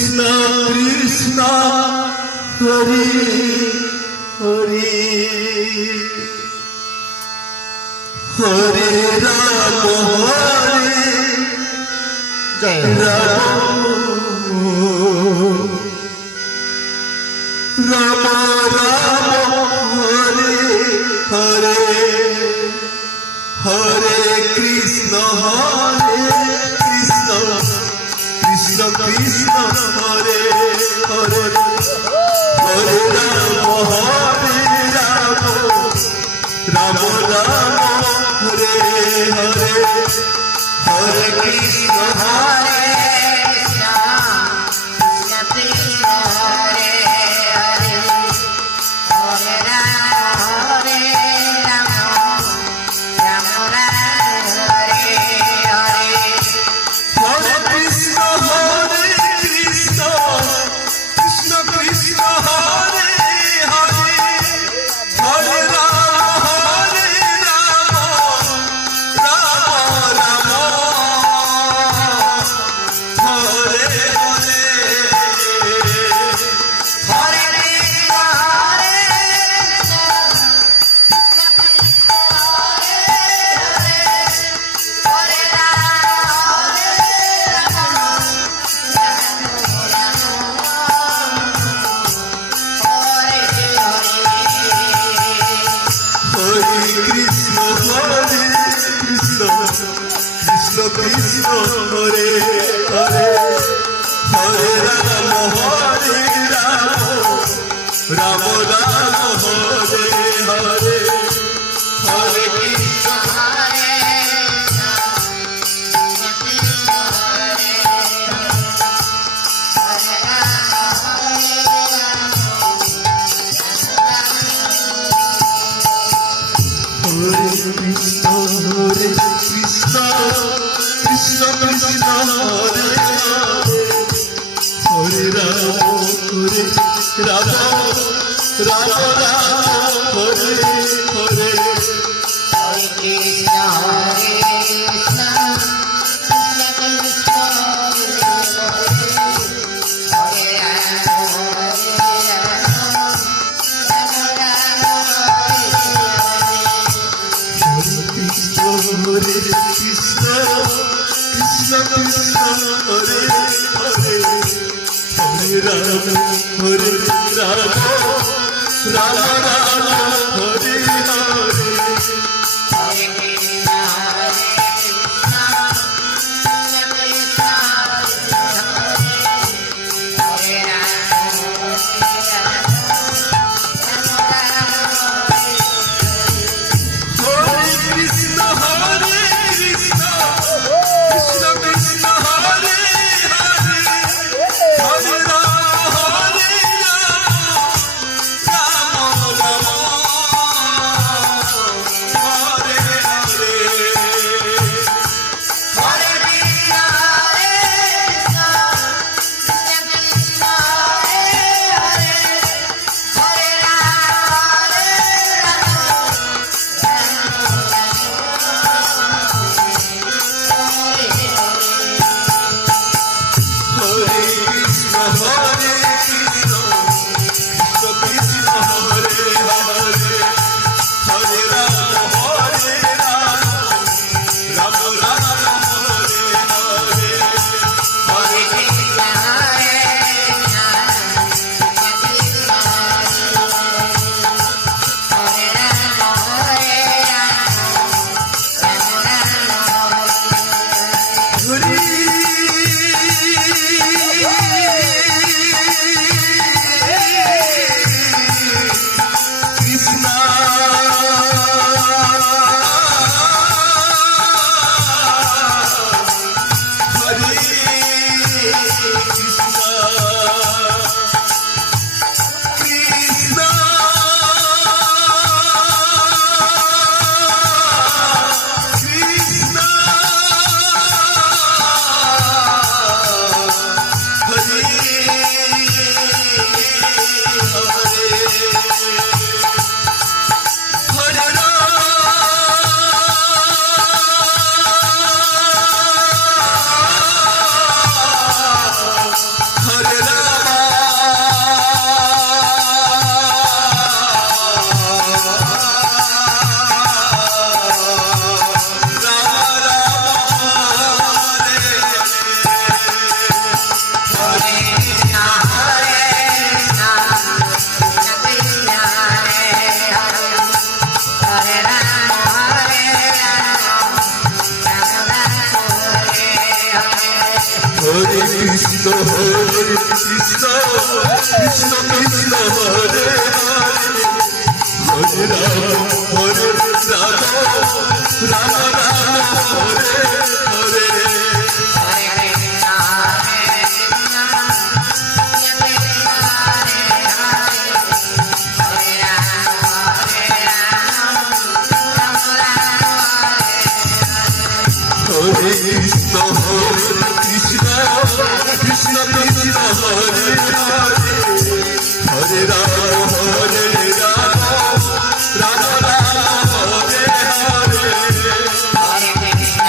Krishna Krishna Hari Hari Hare Ram Hare Joy Ram Ram Ram Hare Hare Hare Krishna Krishna Krishna Krishna Hare Hare Hare Ram Ram Ram Hare Hare Hare Krishna Hare Krishna Krishna Krishna Hare Hare Hare Ram Ram Ram Hare Hare Hare Krishna Krishna Krishna Krishna Hare Hare Hare Ram Ram Ram Hare Hare Hare Krishna Hare Krishna Hare Hare Krishna Krishna Krishna Krishna Hare Hare Hare Ram Ram Ram Hare Hare Hare Krishna Hare Krishna Krishna Krishna Krishna Hare Hare Ram Ram Ram Hare Hare Hare Krishna Hare Krishna Krishna Krishna Hare Ram Krishna Hare Krishna Krishna Krishna Hare Hare Hare Ram Ram Ram Hare Hare Hare Krishna Hare Krishna Krishna Krishna Hare Ram Hare Krishna Krishna Krishna Krishna Hare Hare Hare Ram Ram Ram Hare Hare Hare Krishna Hare Krishna Krishna Krishna Hare Hare Hare Hare Krishna Krishna Krishna Hare Hare Hare Ram Ram Ram Hare Hare Hare Krishna Hare Krishna Krishna Krishna Hare Ram Ram Ram Hari Krishna Krishna Krishna Hare Hare Hare Ram Ram Ram Hare Hare Hare Krishna Krishna Krishna Krishna Hare Hare Hare Ram Ram Ram Hare Hare Hare Krishna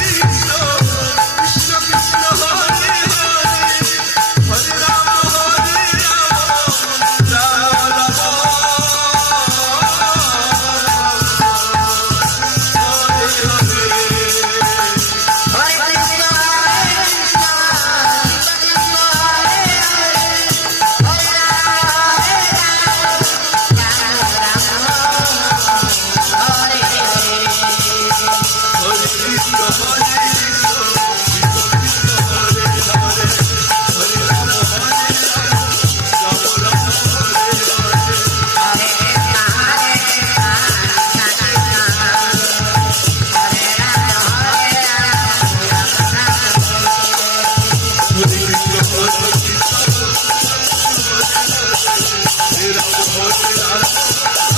Krishna Krishna Krishna Hare Hare Hare Ram Ram Hare Krishna Hare Ram